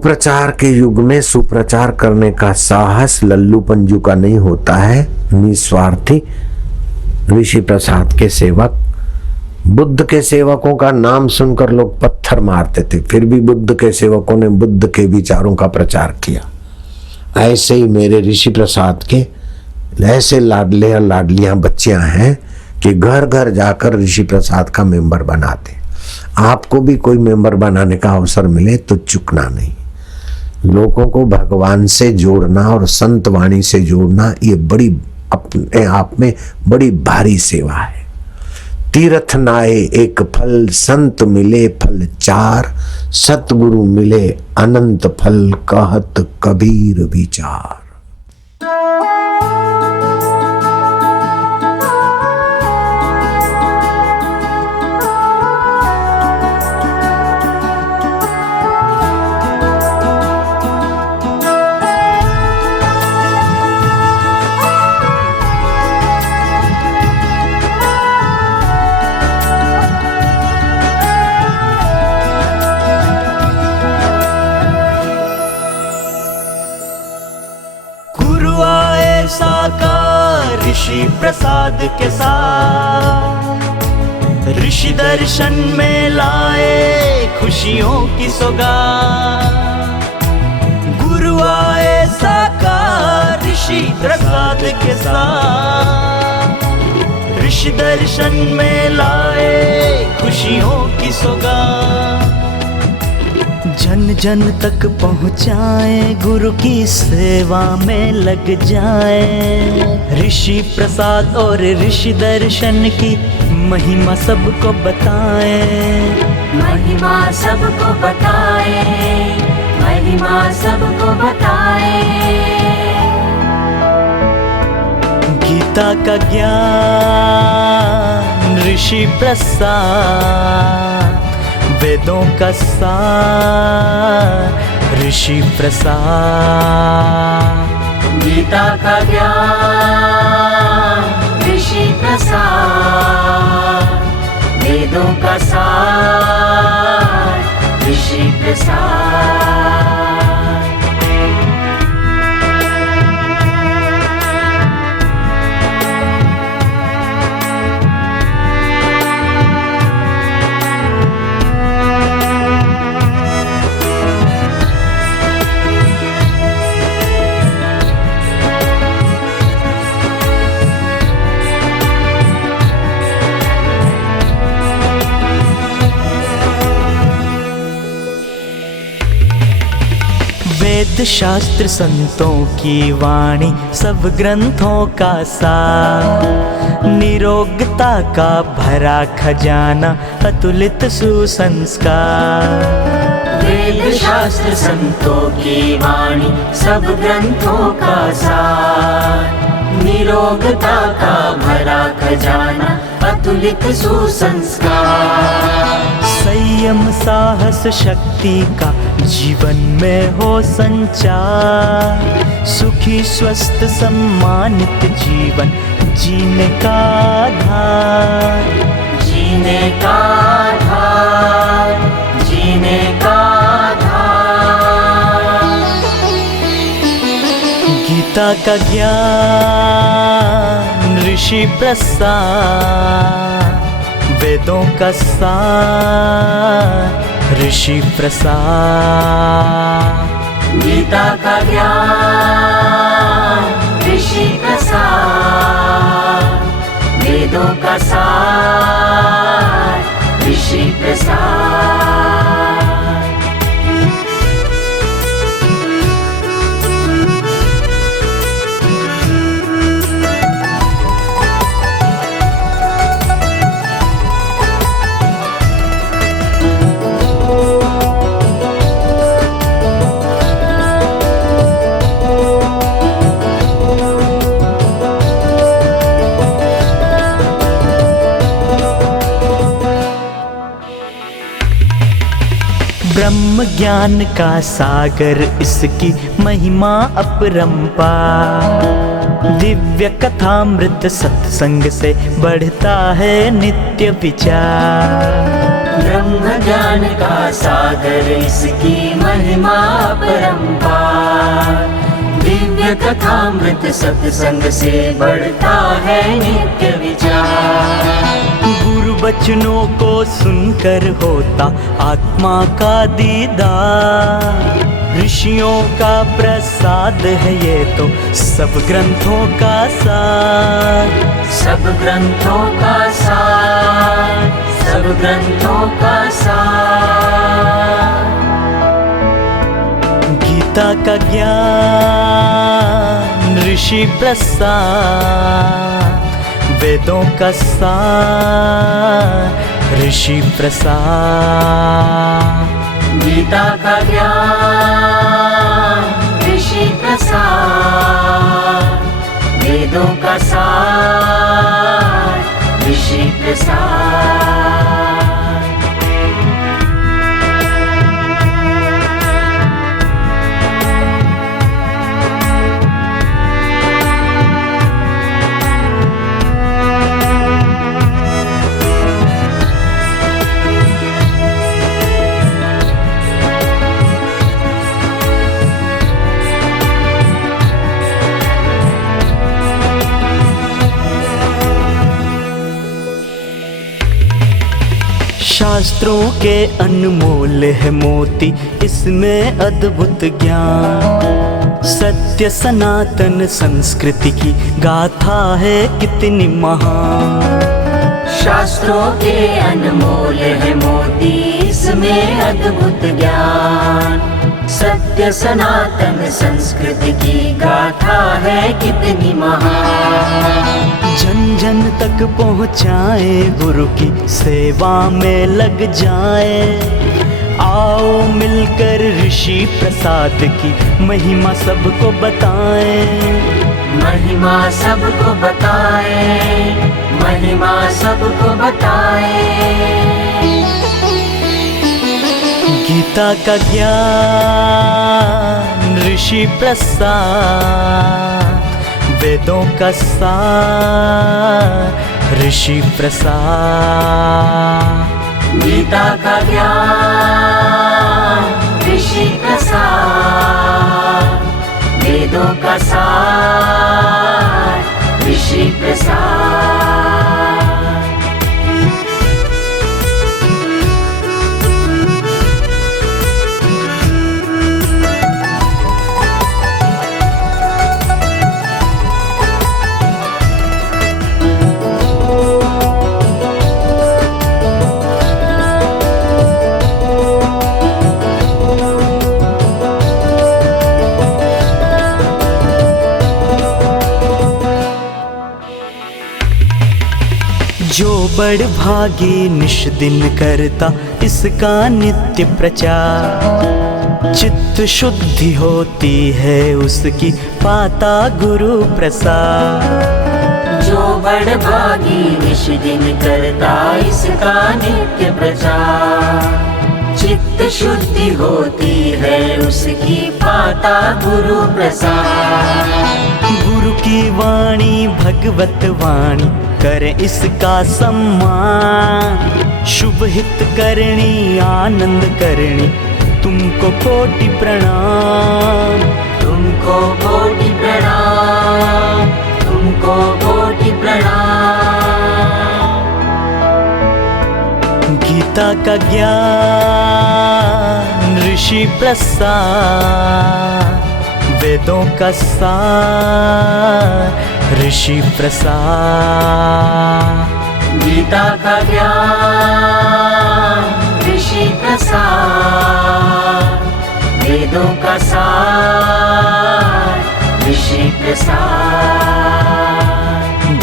कुप्रचार के युग में सुप्रचार करने का साहस लल्लू पंजू का नहीं होता है। निस्वार्थी ऋषि प्रसाद के सेवक, बुद्ध के सेवकों का नाम सुनकर लोग पत्थर मारते थे, फिर भी बुद्ध के सेवकों ने बुद्ध के विचारों का प्रचार किया। ऐसे ही मेरे ऋषि प्रसाद के ऐसे लाडले और लाडलियां बच्चियां हैं कि घर घर जाकर ऋषि प्रसाद का मेंबर बनाते। आपको भी कोई मेंबर बनाने का अवसर मिले तो चुकना नहीं। लोगों को भगवान से जोड़ना और संत वाणी से जोड़ना, ये बड़ी अपने आप में बड़ी भारी सेवा है। तीर्थ नाए एक फल, संत मिले फल चार, सतगुरु मिले अनंत फल, कहत कबीर विचार। ऋषि प्रसाद के साथ ऋषि दर्शन में लाए खुशियों की सौगात। गुरु आए साकार ऋषि प्रसाद के साथ ऋषि दर्शन में लाए खुशियों की सौगात। जन जन तक पहुँचाए, गुरु की सेवा में लग जाए। ऋषि प्रसाद और ऋषि दर्शन की महिमा सबको बताए, महिमा सबको बताए, महिमा सबको बताए। गीता का ज्ञान ऋषि प्रसाद, वेदों का सार ऋषि प्रसाद। गीता का ज्ञान ऋषि प्रसाद, वेदों का सार ऋषि प्रसाद। वेद शास्त्र संतों की वाणी, सब ग्रंथों का सार, निरोगता का भरा खजाना, अतुलित सुसंस्कार। वेद शास्त्र संतों की वाणी, सब ग्रंथों का सार, निरोगता का भरा खजाना, अतुलित सुसंस्कार। संयम साहस शक्ति का जीवन में हो संचार, सुखी स्वस्थ सम्मानित जीवन जीने का आधार। जीने का आधार, जीने का आधार। गीता का ज्ञान ऋषि प्रसाद, वेदों का सार ऋषि प्रसाद। गीता का ज्ञान ऋषि प्रसाद, वेदों का सार ऋषि प्रसाद। ब्रह्म ज्ञान का सागर, इसकी महिमा अपरंपार। दिव्य कथामृत सत्संग से बढ़ता है नित्य विचार। ब्रह्म ज्ञान का सागर इसकी महिमा अपरंपार। दिव्य कथामृत सत्संग से बढ़ता है नित्य विचार। गुरु बचनों को सुनकर होता आत्मा का दीदार। ऋषियों का प्रसाद है ये तो सब ग्रंथों का सार। सब ग्रंथों का सार, सब ग्रंथों का सार। गीता का ज्ञान ऋषि प्रसाद। वेदों का सार ऋषि प्रसाद। गीता का ज्ञान ऋषि प्रसाद। वेदों का सार ऋषि प्रसाद। शास्त्रों के अनमोल है मोती इसमें अद्भुत ज्ञान। सत्य सनातन संस्कृति की गाथा है कितनी महान। शास्त्रों के अनमोल है मोती इसमें अद्भुत ज्ञान। सत्य सनातन संस्कृति की गाथा है कितनी महान। जन जन तक पहुँचाए गुरु की सेवा में लग जाए। आओ मिलकर ऋषि प्रसाद की महिमा सबको बताएं। महिमा सबको बताए, महिमा सबको बताए। गीता का ज्ञान ऋषि प्रसाद। वेदों का सार ऋषि प्रसाद। गीता का ज्ञान ऋषि प्रसाद। वेदों का सार ऋषि प्रसाद। जो बड़ भागी निश दिन करता इसका नित्य प्रचार। चित्त शुद्धि होती है उसकी पाता गुरु प्रसाद। जो बड़ भागी निश दिन करता इसका नित्य प्रचार। चित्त शुद्धि होती है उसकी पाता गुरु प्रसाद। गुरु की वाणी भगवत वाणी करे इसका सम्मान। शुभ हित करणी आनंद करणी तुमको कोटि प्रणाम। तुमको कोटि प्रणाम, तुमको कोटि प्रणाम। गीता का ज्ञान ऋषि प्रसाद। वेदों का सार ऋषि प्रसाद। गीता का ज्ञान ऋषि प्रसाद। वेदों का सार ऋषि प्रसाद।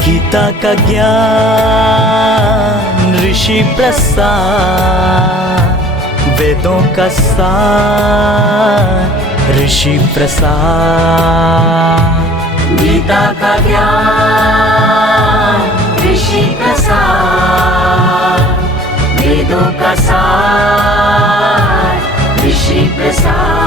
गीता का ज्ञान ऋषि प्रसाद। वेदों का सार ऋषि प्रसाद। गीता का ज्ञान ऋषि प्रसाद। वेदों का सार ऋषि प्रसाद।